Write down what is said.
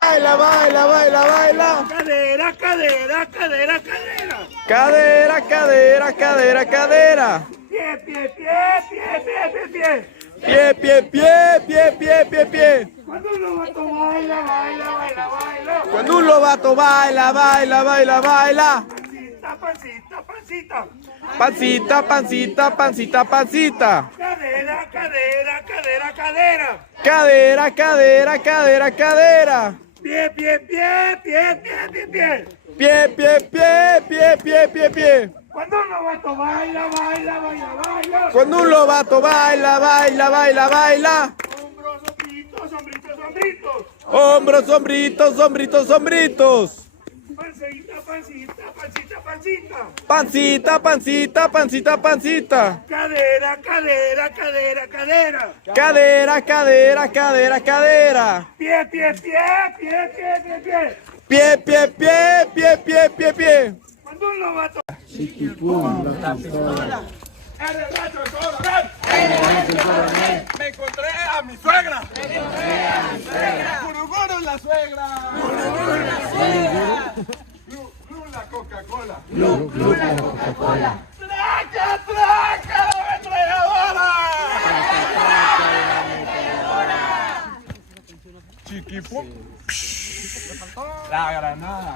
Baila, baila, baila, baila. Cadera, cadera, cadera, cadera. Cadera, cadera, cadera, cadera. Pie, pie, pie, pie, pie, pie, pie. Pie, pie, pie, pie, pie, pie, pie. Cuando un lobato baila, baila, baila, baila. Cuando un lobato baila, baila, baila, baila. Pancita, pancita, pancita. Pancita, pancita, pancita, pancita. Cadera, cadera, cadera, cadera. Cadera, cadera, cadera, cadera. Pie, pie, pie, pie, pie, pie, pie. Pie, pie, pie, pie, pie, pie, pie. Cuando un lobato baila, baila, baila, baila. Cuando un lobato baila, baila, baila, baila. Hombros, sombritos, sombritos, sombritos. Hombros, sombritos, sombritos, sombritos. Pancita, pancita, pancita, pancita. Pancita, pancita, pancita, pancita. Cadera, cadera, cadera, cadera. Cadera, cadera, cadera, cadera. Pie, pie, pie, pie, pie, pie, pie. Pie, pie, pie, pie, pie, pie, pie. Cuando un lobato... Me encontré a mi suegra. Guruguru la suegra. Glu la Coca-Cola. Glu la Coca-Cola. ¡Traca, traca la ametralladora! Chiquipum. La granada.